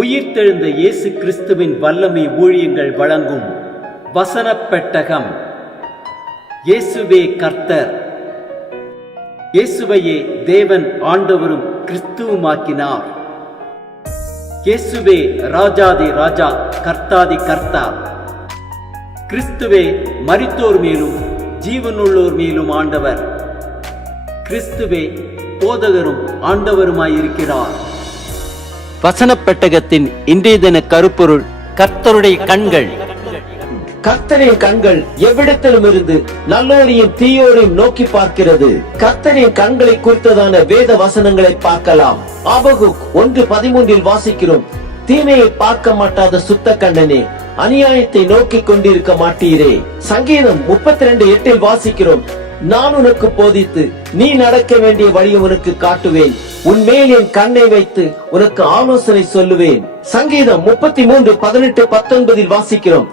உயிர்த்தெழுந்த இயேசு கிறிஸ்துவின் வல்லமை ஊழியங்கள் வழங்கும் வசனப் பெட்டகம். இயேசுவே கர்த்தர். இயேசுவையே தேவன் ஆண்டவரும் கிறிஸ்துவுமாக்கினார். இயேசுவே ராஜாதி ராஜா, கர்த்தாதி கர்த்தா. கிறிஸ்துவே மரித்தோர் மேலும் ஜீவனுள்ளோர் மேலும் ஆண்டவர். கிறிஸ்துவே போதகரும் ஆண்டவருமாயிருக்கிறார். வசனப் பெட்டகத்தின் இன்றைய தின கருப்பொருள்: கர்த்தருடைய கண்கள். கர்த்தரின் கண்கள் எவ்விடத்திலும் இருந்து நல்லோரையும் தீயோரையும் நோக்கி பார்க்கிறது. கர்த்தரின் கண்களை குறித்ததான வேத வசனங்களை பார்க்கலாம். ஆபகுக் 1:13 வாசிக்கிறோம்: தீமையை பார்க்க மாட்டாத சுத்த கண்ணனே, அநியாயத்தை நோக்கி கொண்டிருக்க மாட்டீரே. சங்கீதம் 32:8 வாசிக்கிறோம்: நான் உனக்கு போதித்து நீ நடக்க வேண்டிய வழியை உனக்கு காட்டுவேன், உன் மேல் என் கண்ணை வைத்து உனக்கு ஆலோசனை சொல்லுவேன். சங்கீதம் 33:18-19 வாசிக்கிறோம்: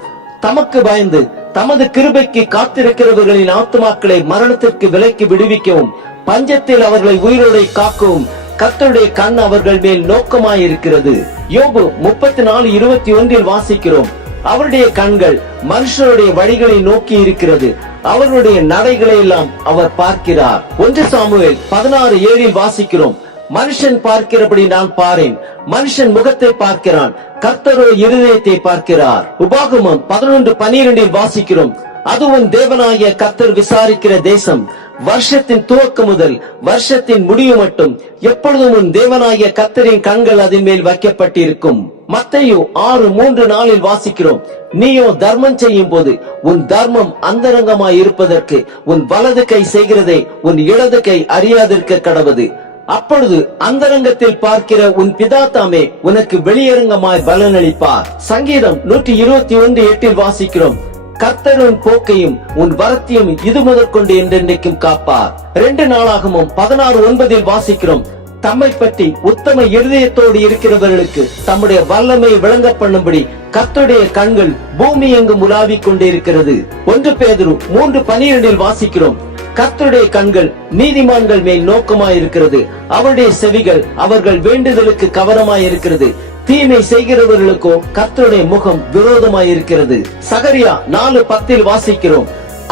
தமக்கு பயந்து தமது கிருபைக்கு காத்திருக்கிறவர்களின் ஆத்துமாக்களை மரணத்திற்கு விலக்கி விடுவிக்கவும், பஞ்சத்தில் அவர்களை உயிரோடை காக்கவும் கர்த்தருடைய கண் அவர்கள் மேல் நோக்கமாயிருக்கிறது. யோபு 34:21 வாசிக்கிறோம்: அவருடைய கண்கள் மனுஷருடைய வழிகளை நோக்கி இருக்கிறது, அவர்களுடைய நடைகளை எல்லாம் அவர் பார்க்கிறார். 1 சாமுவேல் 16:7 வாசிக்கிறோம்: மனுஷன் பார்க்கிறபடி நான் பாரேன், மனுஷன் முகத்தை பார்க்கிறான், கர்த்தரோ இருதயத்தை பார்க்கிறார். உபாகமம் 11:12 வாசிக்கிறோம்: அதுவும் தேவனாகிய கர்த்தர் விசாரிக்கிற தேசம், வருஷத்தின் துவக்கம் முதல் வருஷத்தின் முடிவு மட்டும் எப்பொழுதும் உன் தேவனாகிய கர்த்தரின் கண்கள் அதன் மேல் வைக்கப்பட்டிருக்கும். மத்தேயு 6:3-4 வாசிக்கிறோம்: நீயோ தர்மம் செய்யும் போது உன் தர்மம் அந்தரங்கமாய் இருப்பதற்கு உன் வலது கை செய்கிறதை உன் இடது கை அறியாதிருக்க கடவது. அப்பொழுது அந்தரங்கத்தில் பார்க்கிற உன் பிதா தாமே உனக்கு வெளியரங்கமாய் பலனளிப்பார். சங்கீதம் 121:8 வாசிக்கிறோம்: கர்த்தர் உன் போக்கையும் உன் வரத்தையும் இது முதற்கொண்டு என்றென்றைக்கும் காப்பார். 2 நாளாகமும் 16:9 வாசிக்கிறோம்: தம்மை பற்றி உத்தம இருதயத்தோடு இருக்கிறவர்களுக்கு தம்முடைய வல்லமை விளங்க பண்ணும்படி கர்த்தருடைய கண்கள் பூமி எங்கும் உலாவிக் கொண்டிருக்கிறது. 1 பேதுரு 3:12 வாசிக்கிறோம்: கர்த்தருடைய கண்கள் நீதிமான்கள் மேல் நோக்கமாயிருக்கிறது, அவருடைய செவிகள் அவர்கள் வேண்டுதலுக்கு கவனமாயிருக்கிறது, தீமை செய்கிறவர்களுக்கோ கர்த்தருடைய முகம் விரோதமாயிருக்கிறது. சகரியா 4:10 வாசிக்கிறோம்: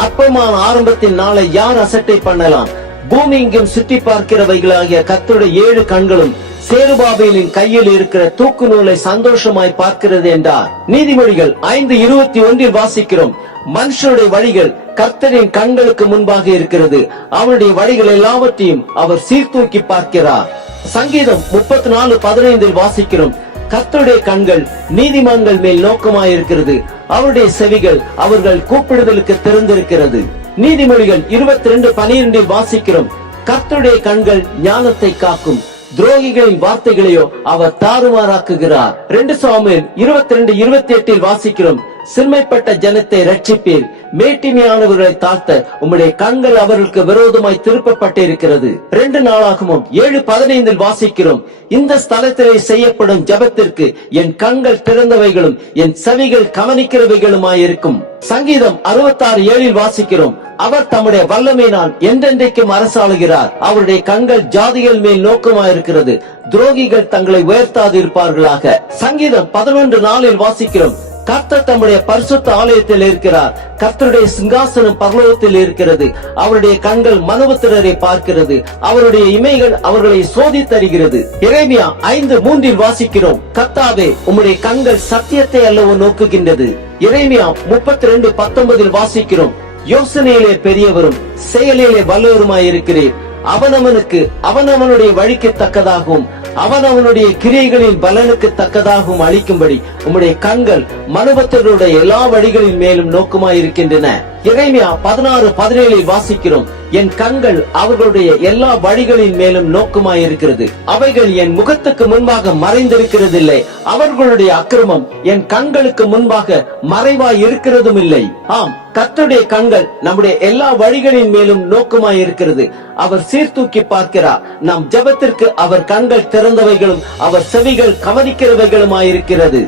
அப்பமான ஆரம்பத்தின் நாளை யார் அசட்டை பண்ணலாம்? பூமி எங்கும் சுற்றி பார்க்கிறவைகளாகிய கர்த்தருடைய 7 கண்களும் சேருபாபேலின் கையில் இருக்கிற தூக்கு நூலை சந்தோஷமாய் பார்க்கிறது என்றார். நீதிமொழிகள் 5:21 வாசிக்கிறோம்: மனுஷனுடைய வழிகள் கர்த்தரின் கண்களுக்கு முன்பாக இருக்கிறது, அவருடைய வழிகள் எல்லாவற்றையும் அவர் சீர்தூக்கி பார்க்கிறார். சங்கீதம் 34:15 வாசிக்கிறோம்: கர்த்தருடைய கண்கள் நீதிமான்கள் மேல் நோக்கமாயிருக்கிறது, அவருடைய செவிகள் அவர்கள் கூப்பிடுதலுக்கு திறந்திருக்கிறது. நீதிமொழிகள் 22:12 வாசிக்கிறோம்: கர்த்தருடைய கண்கள் ஞானத்தை காக்கும், துரோகிகளின் வார்த்தைகளையோ அவர் தாறுமாறாக்குகிறார். 2 சாமுவேல் 22:28 வாசிக்கிறோம்: சிறுமைப்பட்ட ஜனத்தை ரட்சிப்பீர், மேட்டிமையானவர்களை தாழ்த்த உம்முடைய கண்கள் அவர்களுக்கு விரோதமாய் திருப்பப்பட்டிருக்கிறது. 2 நாளாகமும் 7:15 வாசிக்கிறோம்: இந்த ஸ்தலத்திலே செய்யப்படும் ஜபத்திற்கு என் கண்கள் திறந்தவைகளும் என் செவிகள் கவனிக்கிறவைகளுமாயிருக்கும். சங்கீதம் 66:7 வாசிக்கிறோம்: அவர் தம்முடைய வல்லமையினால் என்றென்றைக்கும் அரசாளுகிறார், அவருடைய கண்கள் ஜாதிகள் மேல் நோக்கமாயிருக்கிறது, துரோகிகள் தங்களை உயர்த்தாது இருப்பார்களாக. சங்கீதம் 11:4 வாசிக்கிறோம்: கர்த்தர் தம்முடைய பரிசுத்த ஆலயத்தில் இருக்கிறார், கர்த்தருடைய சிங்காசனம் பரலோகத்தில் இருக்கிறது, அவருடைய கண்கள் மனுபுத்திரரை பார்க்கிறது, அவருடைய இமைகள் அவர்களை சோதித்தருகிறது. எரேமியா 5:3 வாசிக்கிறோம்: கர்த்தாவே, உம்முடைய கண்கள் சத்தியத்தை அல்லவோ நோக்குகின்றது. எரேமியா 32:19 வாசிக்கிறோம்: யோசனையிலே பெரியவரும் செயலிலே வல்லவருமாயிருக்கிறீர், அவனவனுக்கு அவனவனுடைய வழிக்கு தக்கதாகவும் அவனவனுடைய கிரியைகளின் பலனுக்கு தக்கதாகவும் அளிக்கும்படி உம்முடைய கண்கள் மனுபுத்திரருடைய எல்லா வழிகளின் மேலும் நோக்கமாயிருக்கின்றன. எரேமியா 16:17 வாசிக்கிறோம்: என் கண்கள் அவர்களுடைய எல்லா வழிகளின் மேலும் நோக்கமாயிருக்கிறது, அவைகள் என் முகத்துக்கு முன்பாக மறைந்திருக்கிறதில்லை, அவர்களுடைய அக்கிரமம் என் கண்களுக்கு முன்பாக மறைவாய் இருக்கிறதும் இல்லை. ஆம், கர்த்தருடைய கண்கள் நம்முடைய எல்லா வழிகளின் மேலும் நோக்கமாயிருக்கிறது. அவர் சீர்தூக்கி பார்க்கிறார். நம் ஜெபத்திற்கு அவர் கண்கள் திறந்தவைகளும் அவர் செவிகள் கவனிக்கிறவைகளுமாயிருக்கிறது.